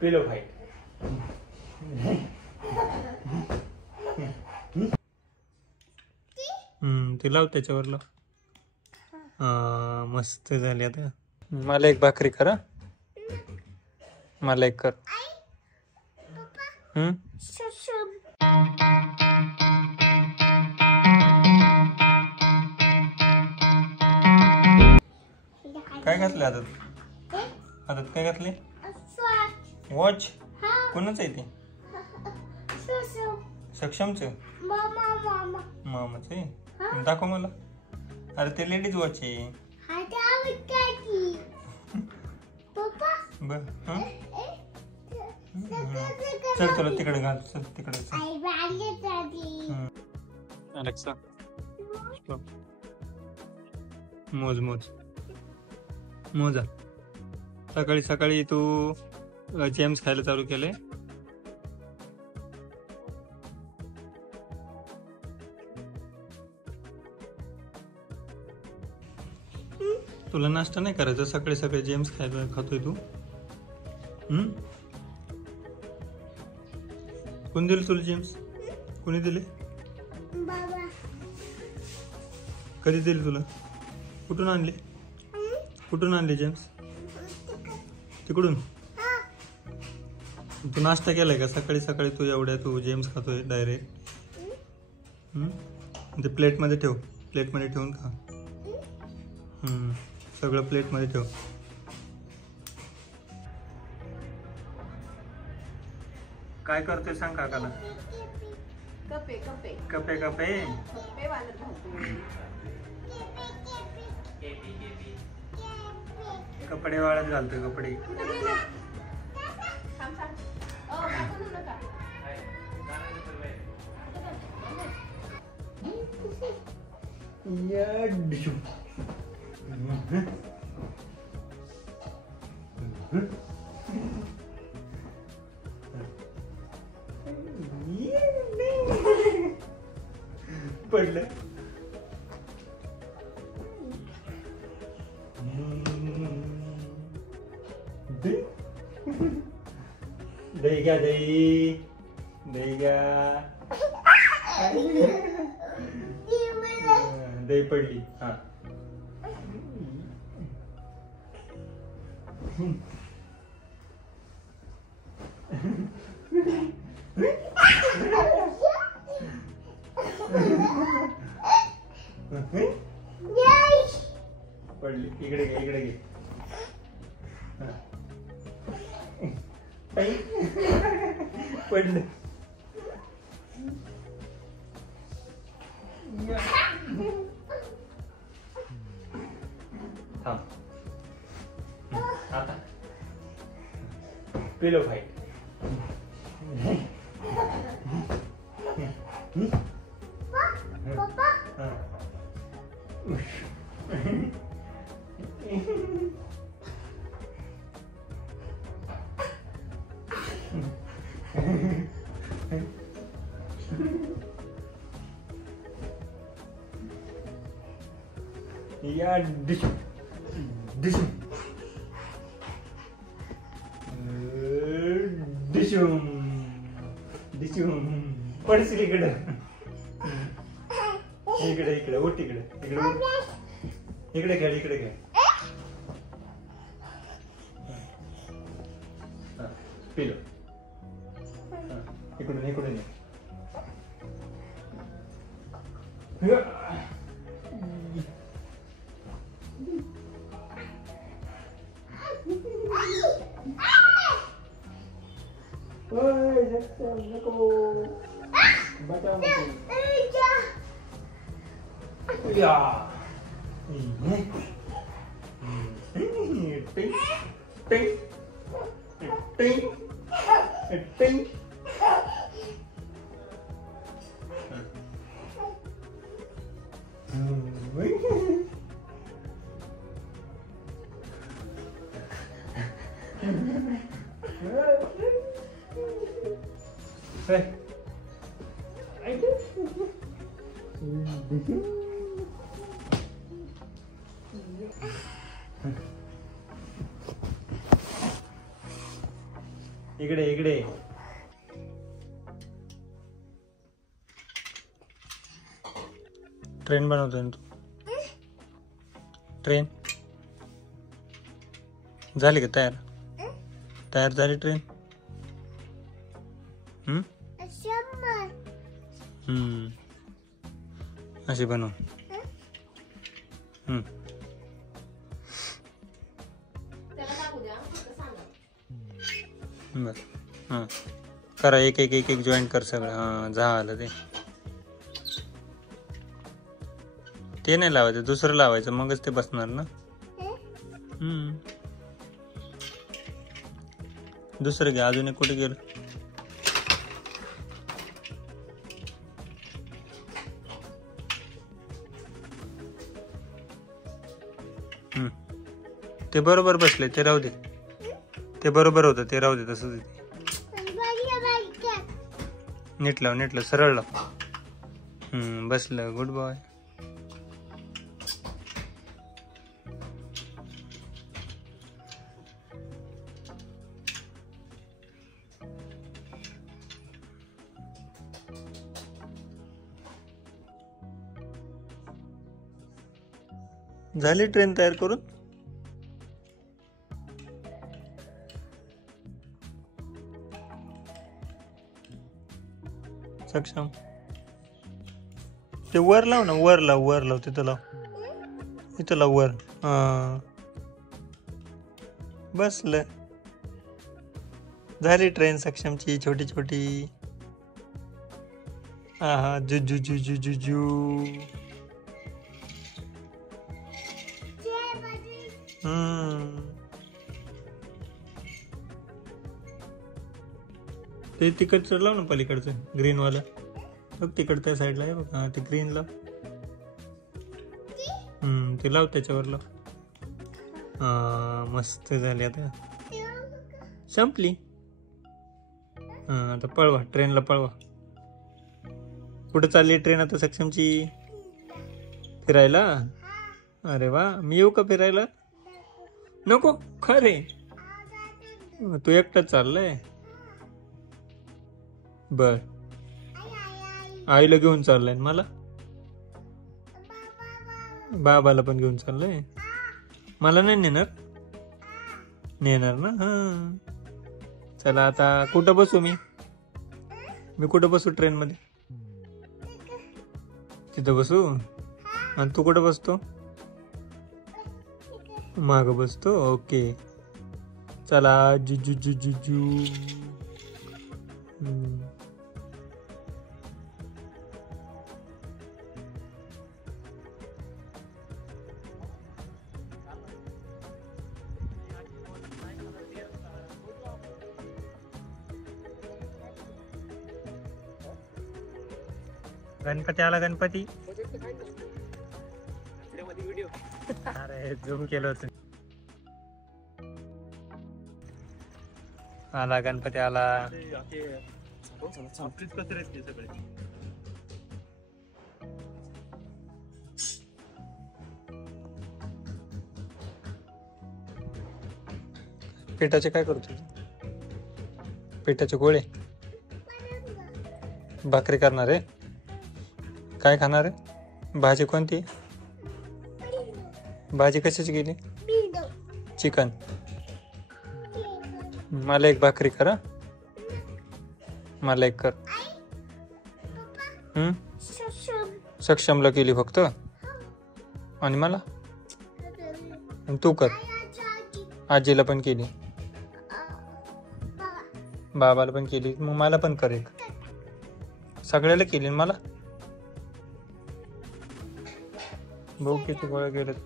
पिलो fight. ते लाव त्याच्यावर लाव. मस्त झाली. आता मला एक भाकरी करा. मला एक कर. काय घातले आदत? आदत काय घातले? वॉच. कोणाच आहे ते? सक्षमच. मामाच आहे. दाखव मला. अरे ते लेडीज वॉच आहे. बर चल तुला तिकडे घाल. चल तिकडे. अलेक्सा मोज मोज मोजा. सकाळी सकाळी तू जेम्स खायला चालू केले. तुला नाश्ता नाही करायचा. सकाळी सकाळी जेम्स खायला खातोय तू. कोण दिले तुला जेम्स? कोणी दिले? कधी दिले तुला? कुठून आणले? कुठून आणले जेम्स? तिकडून. तू नाश्ता केलाय का? सकाळी सकाळी तू एवढ्या तू जेम्स खातोय डायरेक्ट. ते प्लेट मध्ये ठेव. प्लेट मध्ये ठेवून खा. सगळं प्लेट मध्ये ठेव. काय करतोय सांग काकाला. कपे कपे कपे कपे कपे वाळत घालतोय. कपडे वाळत घालतोय. कपडे पडलं. दही घ्या. दही दही घ्या. दही पडली. हा पडली. इकडे घे. इकडे घे. पडलं. आता पिलो फाईट. या डिश डिश डिशूम डिशूम. पडशील इकडे. इकडे इकडे उठ. इकडे इकडे इकडे खेळ. इकडे खेळ. पिलो. इकडून इकडून. नको बचाव. या टिंग टिंग टिंग. इकडे इकडे. ट्रेन बनवतोय ना तू? ट्रेन झाली का तयार? तयार झाली ट्रेन? अशी बनव. बस हां करा. एक एक एक एक जॉईंट कर सगळं. हां झालं ते नाही लावायचं, दुसरं लावायचं, मगच ते बसणार ना. दुसरं घ्या. अजून एक कुठे गेलं? ते बरोबर बसले, ते राहू दे. ते बरोबर होतं, ते राहू दे तसंच. नीट लाव, नीट लाव, सरळ लाव. बसलं. Good boy. झाली ट्रेन तयार करून? सक्षम ते वर लाव ना, वर लाव, वर लाव. तिथं लाव, इथं लाव, वर. बसलं. झाली ट्रेन सक्षमची छोटी छोटी. हा जू जू जू जू जू जू. ते तिकडचं लाव ना, पलीकडचं ग्रीन वाला. बघ तिकड त्या साईडला आहे बघ. हा ते ग्रीन लाव. ते लाव, त्याच्यावर लाव. मस्त झाली. आता संपली. आता पळवा, ट्रेनला पळवा. कुठं चालली ट्रेन आता सक्षमची? फिरायला? अरे वा. मी येऊ का फिरायला? नको खरे, तू एकटाच चाललंय. बर. आईला घेऊन चाललाय मला? बाबाला पण घेऊन चाललंय? मला नाही नेणार? नेणार ना. हा चला. आता कुठं बसू मी कुठं बसू ट्रेन मध्ये? तिथं बसू. आणि तू कुठं बसतो? माग बसतो. ओके चला. जू जू जू जू जू. गणपती आला. गणपती. अरे झूम केलं होतं. आला गणपती आला. पेटाचे काय करतो? पेटाचे गोळे. भाकरी करणार आहे? काय खाणार आहे? भाजी कोणती? भाजी कशाची केली? चिकन. मला एक भाकरी करा. मला एक कर. सक्षमला केली फक्त. आणि मला? तू कर. आजीला पण केली, बाबाला पण केली, मग मला पण कर एक. सगळ्याला केली मला. बघू किती गोळ्या गेल्यात.